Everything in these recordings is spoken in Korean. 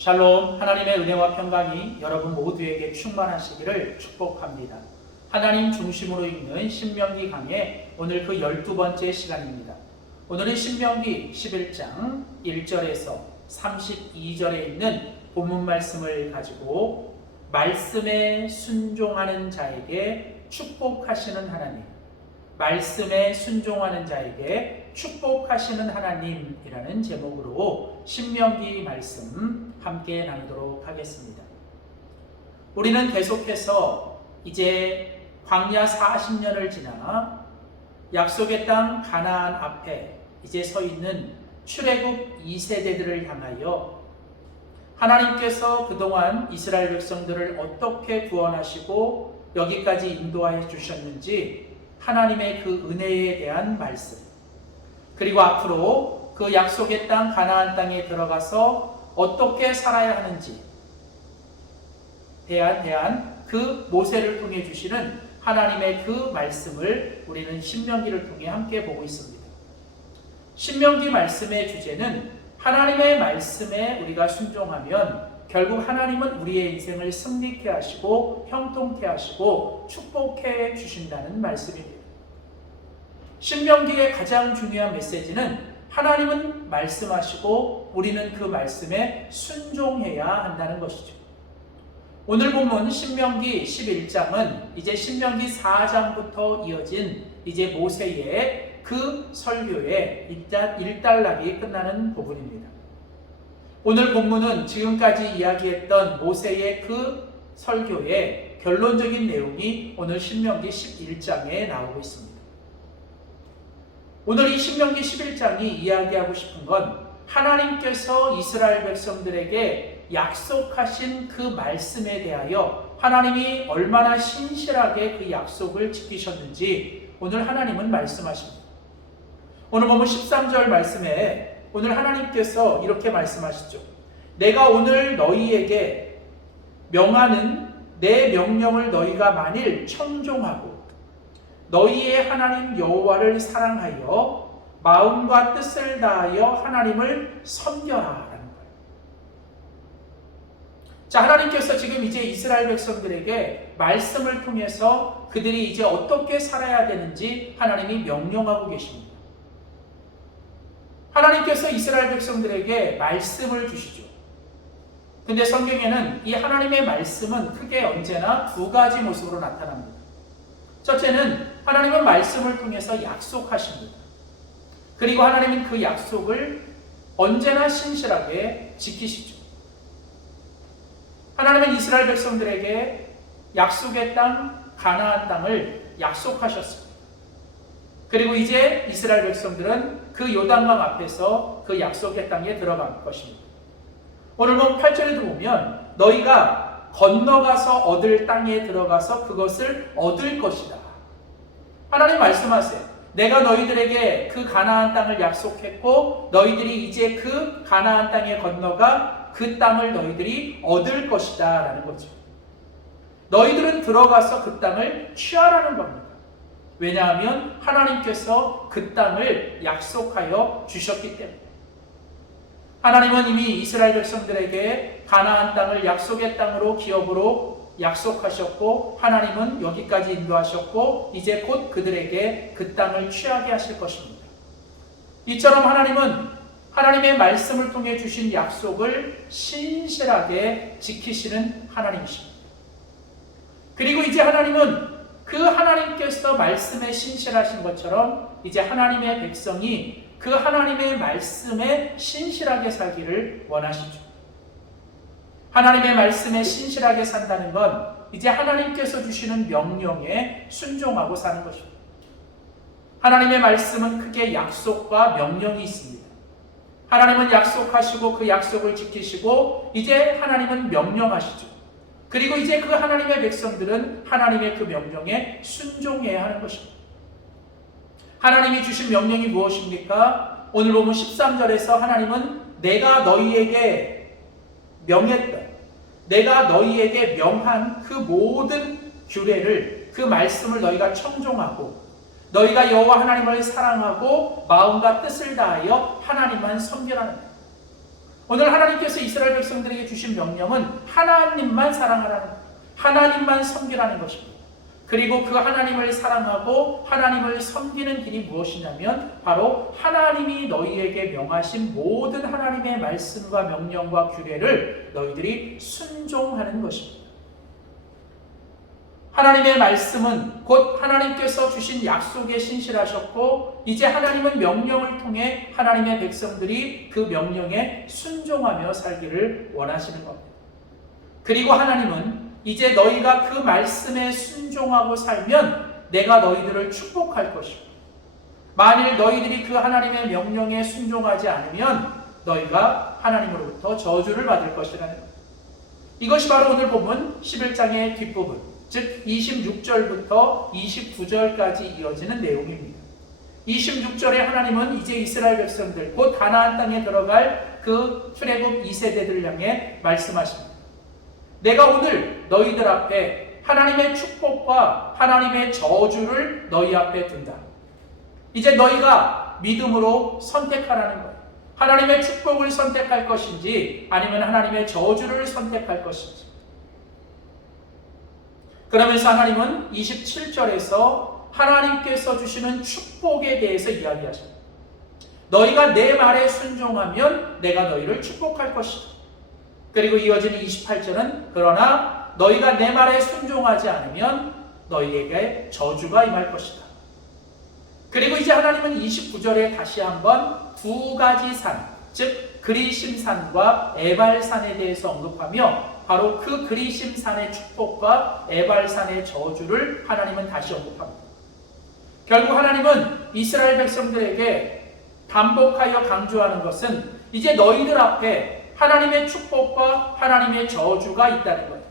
샬롬, 하나님의 은혜와 평강이 여러분 모두에게 충만하시기를 축복합니다. 하나님 중심으로 읽는 신명기 강의 오늘 그 12번째 시간입니다. 오늘은 신명기 11장 1절에서 32절에 있는 본문 말씀을 가지고 말씀에 순종하는 자에게 축복하시는 하나님, 말씀에 순종하는 자에게 축복하시는 하나님이라는 제목으로 신명기 말씀 함께 나누도록 하겠습니다. 우리는 계속해서 이제 광야 40년을 지나 약속의 땅 가나안 앞에 이제 서 있는 출애굽 2세대들을 향하여 하나님께서 그동안 이스라엘 백성들을 어떻게 구원하시고 여기까지 인도하여 주셨는지 하나님의 그 은혜에 대한 말씀, 그리고 앞으로 그 약속의 땅 가나안 땅에 들어가서 어떻게 살아야 하는지 대한 그 모세를 통해 주시는 하나님의 그 말씀을 우리는 신명기를 통해 함께 보고 있습니다. 신명기 말씀의 주제는 하나님의 말씀에 우리가 순종하면 결국 하나님은 우리의 인생을 승리케 하시고 형통케 하시고 축복해 주신다는 말씀입니다. 신명기의 가장 중요한 메시지는 하나님은 말씀하시고 우리는 그 말씀에 순종해야 한다는 것이죠. 오늘 본문 신명기 11장은 이제 신명기 4장부터 이어진 이제 모세의 그 설교의 일단락이 끝나는 부분입니다. 오늘 본문은 지금까지 이야기했던 모세의 그 설교의 결론적인 내용이 오늘 신명기 11장에 나오고 있습니다. 오늘 이 신명기 11장이 이야기하고 싶은 건 하나님께서 이스라엘 백성들에게 약속하신 그 말씀에 대하여 하나님이 얼마나 신실하게 그 약속을 지키셨는지 오늘 하나님은 말씀하십니다. 오늘 보면 13절 말씀에 오늘 하나님께서 이렇게 말씀하시죠. 내가 오늘 너희에게 명하는 내 명령을 너희가 만일 청종하고 너희의 하나님 여호와를 사랑하여 마음과 뜻을 다하여 하나님을 섬겨라. 자, 하나님께서 지금 이제 이스라엘 백성들에게 말씀을 통해서 그들이 이제 어떻게 살아야 되는지 하나님이 명령하고 계십니다. 하나님께서 이스라엘 백성들에게 말씀을 주시죠. 근데 성경에는 이 하나님의 말씀은 크게 언제나 두 가지 모습으로 나타납니다. 첫째는 하나님은 말씀을 통해서 약속하십니다. 그리고 하나님은 그 약속을 언제나 신실하게 지키시죠. 하나님은 이스라엘 백성들에게 약속의 땅 가나안 땅을 약속하셨습니다. 그리고 이제 이스라엘 백성들은 그 요단강 앞에서 그 약속의 땅에 들어갈 것입니다. 오늘 8절에도 보면 너희가 건너가서 얻을 땅에 들어가서 그것을 얻을 것이다. 하나님 말씀하세요. 내가 너희들에게 그 가나안 땅을 약속했고 너희들이 이제 그 가나안 땅에 건너가 그 땅을 너희들이 얻을 것이다 라는 거죠. 너희들은 들어가서 그 땅을 취하라는 겁니다. 왜냐하면 하나님께서 그 땅을 약속하여 주셨기 때문에. 하나님은 이미 이스라엘 백성들에게 가나안 땅을 약속의 땅으로 기업으로 약속하셨고 하나님은 여기까지 인도하셨고 이제 곧 그들에게 그 땅을 취하게 하실 것입니다. 이처럼 하나님은 하나님의 말씀을 통해 주신 약속을 신실하게 지키시는 하나님이십니다. 그리고 이제 하나님은 그 하나님께서 말씀에 신실하신 것처럼 이제 하나님의 백성이 그 하나님의 말씀에 신실하게 살기를 원하시죠. 하나님의 말씀에 신실하게 산다는 건 이제 하나님께서 주시는 명령에 순종하고 사는 것입니다. 하나님의 말씀은 크게 약속과 명령이 있습니다. 하나님은 약속하시고 그 약속을 지키시고 이제 하나님은 명령하시죠. 그리고 이제 그 하나님의 백성들은 하나님의 그 명령에 순종해야 하는 것입니다. 하나님이 주신 명령이 무엇입니까? 오늘 보면 13절에서 하나님은 내가 너희에게 명했던, 내가 너희에게 명한 그 모든 규례를, 그 말씀을 너희가 청종하고 너희가 여호와 하나님을 사랑하고 마음과 뜻을 다하여 하나님만 섬기라는 거예요. 오늘 하나님께서 이스라엘 백성들에게 주신 명령은 하나님만 사랑하라는 것, 하나님만 섬기라는 것입니다. 그리고 그 하나님을 사랑하고 하나님을 섬기는 길이 무엇이냐면 바로 하나님이 너희에게 명하신 모든 하나님의 말씀과 명령과 규례를 너희들이 순종하는 것입니다. 하나님의 말씀은 곧 하나님께서 주신 약속에 신실하셨고 이제 하나님은 명령을 통해 하나님의 백성들이 그 명령에 순종하며 살기를 원하시는 겁니다. 그리고 하나님은 이제 너희가 그 말씀에 순종하고 살면 내가 너희들을 축복할 것이고 만일 너희들이 그 하나님의 명령에 순종하지 않으면 너희가 하나님으로부터 저주를 받을 것이라는 것. 이것이 바로 오늘 본문 11장의 뒷부분 즉 26절부터 29절까지 이어지는 내용입니다. 26절에 하나님은 이제 이스라엘 백성들 곧 가나안 땅에 들어갈 그 출애굽 2세대들을 향해 말씀하십니다. 내가 오늘 너희들 앞에 하나님의 축복과 하나님의 저주를 너희 앞에 둔다. 이제 너희가 믿음으로 선택하라는 거예요. 하나님의 축복을 선택할 것인지 아니면 하나님의 저주를 선택할 것인지. 그러면서 하나님은 27절에서 하나님께서 주시는 축복에 대해서 이야기하십니다. 너희가 내 말에 순종하면 내가 너희를 축복할 것이다. 그리고 이어지는 28절은 그러나 너희가 내 말에 순종하지 않으면 너희에게 저주가 임할 것이다. 그리고 이제 하나님은 29절에 다시 한번 두 가지 산, 즉 그리심산과 에발산에 대해서 언급하며 바로 그 그리심산의 축복과 에발산의 저주를 하나님은 다시 언급합니다. 결국 하나님은 이스라엘 백성들에게 반복하여 강조하는 것은 이제 너희들 앞에 하나님의 축복과 하나님의 저주가 있다는 거예요.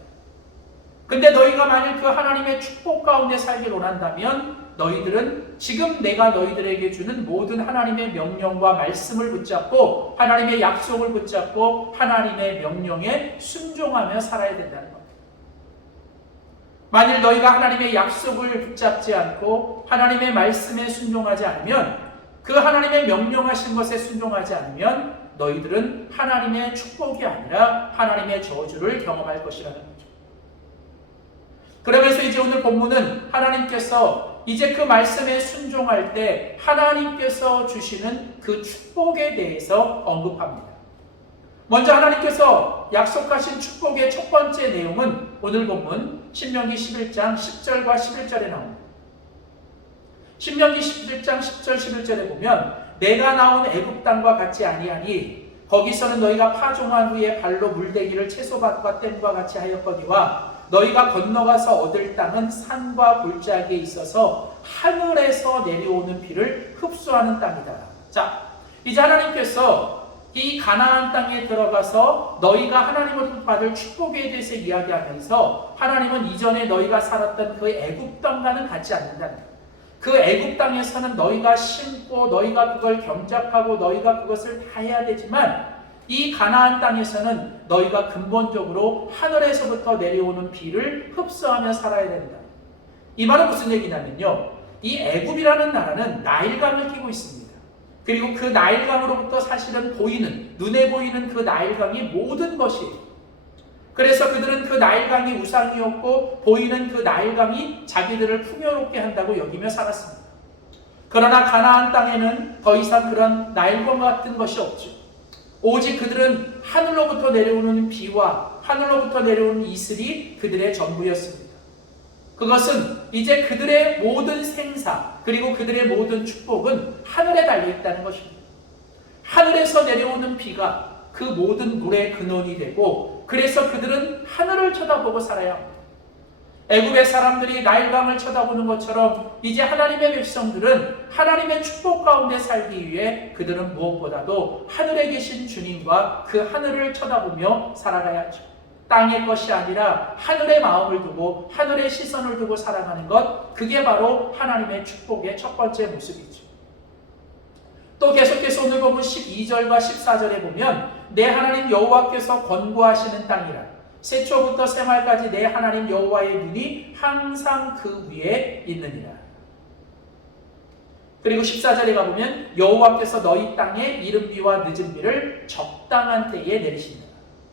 근데 너희가 만일 그 하나님의 축복 가운데 살기를 원한다면 너희들은 지금 내가 너희들에게 주는 모든 하나님의 명령과 말씀을 붙잡고 하나님의 약속을 붙잡고 하나님의 명령에 순종하며 살아야 된다는 겁니다. 만일 너희가 하나님의 약속을 붙잡지 않고 하나님의 말씀에 순종하지 않으면 그 하나님의 명령하신 것에 순종하지 않으면 너희들은 하나님의 축복이 아니라 하나님의 저주를 경험할 것이라는 거죠. 그러면서 이제 오늘 본문은 하나님께서 이제 그 말씀에 순종할 때 하나님께서 주시는 그 축복에 대해서 언급합니다. 먼저 하나님께서 약속하신 축복의 첫 번째 내용은 오늘 본문 신명기 11장 10절과 11절에 나옵니다. 신명기 11장 10절 11절에 보면 내가 나온 애굽 땅과 같지 아니하니 거기서는 너희가 파종한 후에 발로 물대기를 채소밭과 댐과 같이 하였거니와 너희가 건너가서 얻을 땅은 산과 골짜기에 있어서 하늘에서 내려오는 비를 흡수하는 땅이다. 자, 이제 하나님께서 이 가나안 땅에 들어가서 너희가 하나님으로부터 받을 축복에 대해서 이야기하면서 하나님은 이전에 너희가 살았던 그 애굽 땅과는 같지 않는다는 거예요. 그 애굽 땅에서는 너희가 심고 너희가 그걸 경작하고 너희가 그것을 다 해야 되지만 이 가나안 땅에서는 너희가 근본적으로 하늘에서부터 내려오는 비를 흡수하며 살아야 된다. 이 말은 무슨 얘기냐면요. 이 애굽이라는 나라는 나일강을 끼고 있습니다. 그리고 그 나일강으로부터 사실은 보이는, 눈에 보이는 그 나일강이 모든 것이에요. 그래서 그들은 그 나일강이 우상이었고 보이는 그 나일강이 자기들을 풍요롭게 한다고 여기며 살았습니다. 그러나 가나안 땅에는 더 이상 그런 나일강 같은 것이 없죠. 오직 그들은 하늘로부터 내려오는 비와 하늘로부터 내려오는 이슬이 그들의 전부였습니다. 그것은 이제 그들의 모든 생사 그리고 그들의 모든 축복은 하늘에 달려있다는 것입니다. 하늘에서 내려오는 비가 그 모든 물의 근원이 되고 그래서 그들은 하늘을 쳐다보고 살아야 합니다. 애굽의 사람들이 나일강을 쳐다보는 것처럼 이제 하나님의 백성들은 하나님의 축복 가운데 살기 위해 그들은 무엇보다도 하늘에 계신 주님과 그 하늘을 쳐다보며 살아가야죠. 땅의 것이 아니라 하늘의 마음을 두고 하늘의 시선을 두고 살아가는 것, 그게 바로 하나님의 축복의 첫 번째 모습이죠. 또 계속해서 오늘 보면 12절과 14절에 보면 내 하나님 여호와께서 권고하시는 땅이라 세초부터 세말까지 내 하나님 여호와의 눈이 항상 그 위에 있느니라. 그리고 14절에 가보면 여호와께서 너희 땅에 이른 비와 늦은 비를 적당한 때에 내리신다.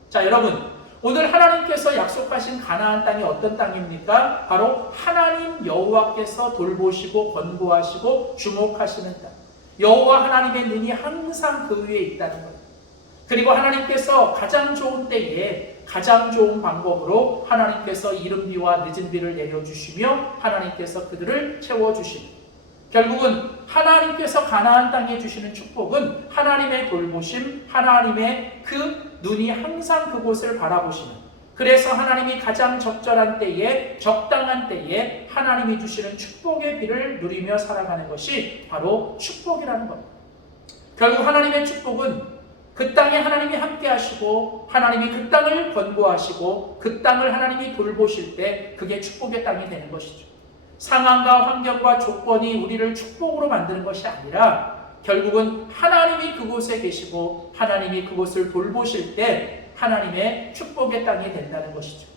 자, 여러분, 오늘 하나님께서 약속하신 가나안 땅이 어떤 땅입니까? 바로 하나님 여호와께서 돌보시고 권고하시고 주목하시는 땅. 여호와 하나님의 눈이 항상 그 위에 있다는 것. 그리고 하나님께서 가장 좋은 때에 가장 좋은 방법으로 하나님께서 이른 비와 늦은 비를 내려주시며 하나님께서 그들을 채워주십니다. 결국은 하나님께서 가나안 땅에 주시는 축복은 하나님의 돌보심, 하나님의 그 눈이 항상 그곳을 바라보시는, 그래서 하나님이 가장 적절한 때에 적당한 때에 하나님이 주시는 축복의 비를 누리며 살아가는 것이 바로 축복이라는 겁니다. 결국 하나님의 축복은 그 땅에 하나님이 함께 하시고 하나님이 그 땅을 권고하시고 그 땅을 하나님이 돌보실 때 그게 축복의 땅이 되는 것이죠. 상황과 환경과 조건이 우리를 축복으로 만드는 것이 아니라 결국은 하나님이 그곳에 계시고 하나님이 그곳을 돌보실 때 하나님의 축복의 땅이 된다는 것이죠.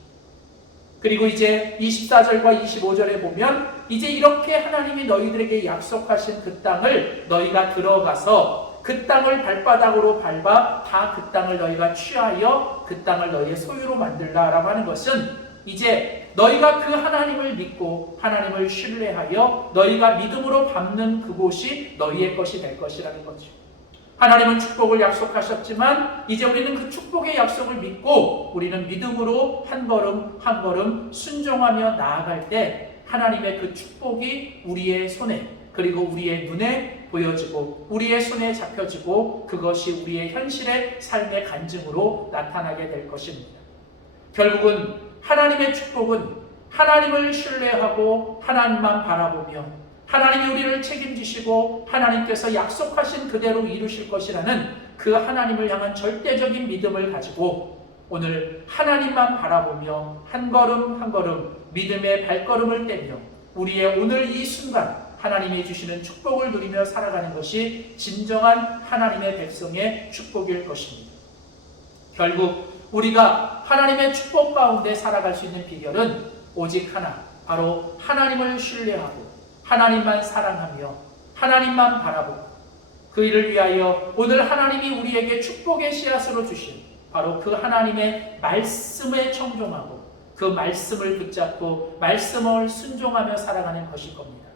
그리고 이제 24절과 25절에 보면 이제 이렇게 하나님이 너희들에게 약속하신 그 땅을 너희가 들어가서 그 땅을 발바닥으로 밟아 다 그 땅을 너희가 취하여 그 땅을 너희의 소유로 만들라라고 하는 것은 이제 너희가 그 하나님을 믿고 하나님을 신뢰하여 너희가 믿음으로 밟는 그곳이 너희의 것이 될 것이라는 거죠. 하나님은 축복을 약속하셨지만 이제 우리는 그 축복의 약속을 믿고 우리는 믿음으로 한 걸음 한 걸음 순종하며 나아갈 때 하나님의 그 축복이 우리의 손에 그리고 우리의 눈에 보여지고 우리의 손에 잡혀지고 그것이 우리의 현실의 삶의 간증으로 나타나게 될 것입니다. 결국은 하나님의 축복은 하나님을 신뢰하고 하나님만 바라보며 하나님이 우리를 책임지시고 하나님께서 약속하신 그대로 이루실 것이라는 그 하나님을 향한 절대적인 믿음을 가지고 오늘 하나님만 바라보며 한 걸음 한 걸음 믿음의 발걸음을 떼며 우리의 오늘 이 순간 하나님이 주시는 축복을 누리며 살아가는 것이 진정한 하나님의 백성의 축복일 것입니다. 결국 우리가 하나님의 축복 가운데 살아갈 수 있는 비결은 오직 하나, 바로 하나님을 신뢰하고 하나님만 사랑하며 하나님만 바라보고 그 일을 위하여 오늘 하나님이 우리에게 축복의 씨앗으로 주신 바로 그 하나님의 말씀에 청종하고 그 말씀을 붙잡고 말씀을 순종하며 살아가는 것일 겁니다.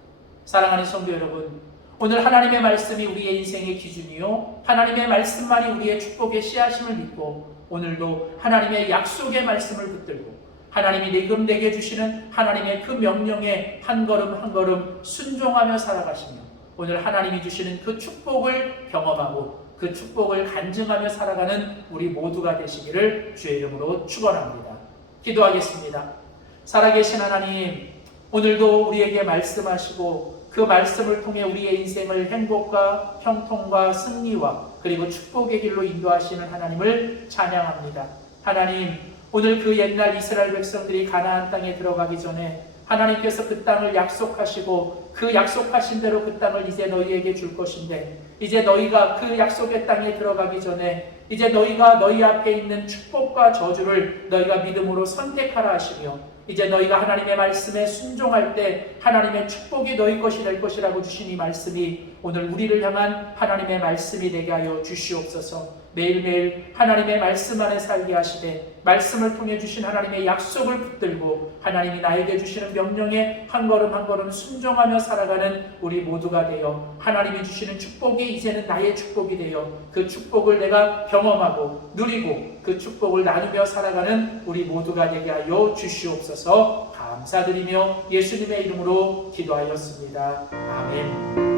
사랑하는 성도 여러분, 오늘 하나님의 말씀이 우리의 인생의 기준이요 하나님의 말씀만이 우리의 축복의 씨앗임을 믿고 오늘도 하나님의 약속의 말씀을 붙들고 하나님이 내게 주시는 하나님의 그 명령에 한 걸음 한 걸음 순종하며 살아가시며 오늘 하나님이 주시는 그 축복을 경험하고 그 축복을 간증하며 살아가는 우리 모두가 되시기를 주의 이름으로 축원합니다. 기도하겠습니다. 살아계신 하나님, 오늘도 우리에게 말씀하시고 그 말씀을 통해 우리의 인생을 행복과 형통과 승리와 그리고 축복의 길로 인도하시는 하나님을 찬양합니다. 하나님, 오늘 그 옛날 이스라엘 백성들이 가나안 땅에 들어가기 전에 하나님께서 그 땅을 약속하시고 그 약속하신 대로 그 땅을 이제 너희에게 줄 것인데 이제 너희가 그 약속의 땅에 들어가기 전에 이제 너희가 너희 앞에 있는 축복과 저주를 너희가 믿음으로 선택하라 하시며 이제 너희가 하나님의 말씀에 순종할 때 하나님의 축복이 너희 것이 될 것이라고 주신 이 말씀이 오늘 우리를 향한 하나님의 말씀이 되게 하여 주시옵소서. 매일매일 하나님의 말씀 안에 살게 하시되 말씀을 통해 주신 하나님의 약속을 붙들고 하나님이 나에게 주시는 명령에 한 걸음 한 걸음 순종하며 살아가는 우리 모두가 되어 하나님이 주시는 축복이 이제는 나의 축복이 되어 그 축복을 내가 경험하고 누리고 그 축복을 나누며 살아가는 우리 모두가 되게 하여 주시옵소서. 감사드리며 예수님의 이름으로 기도하였습니다. 아멘.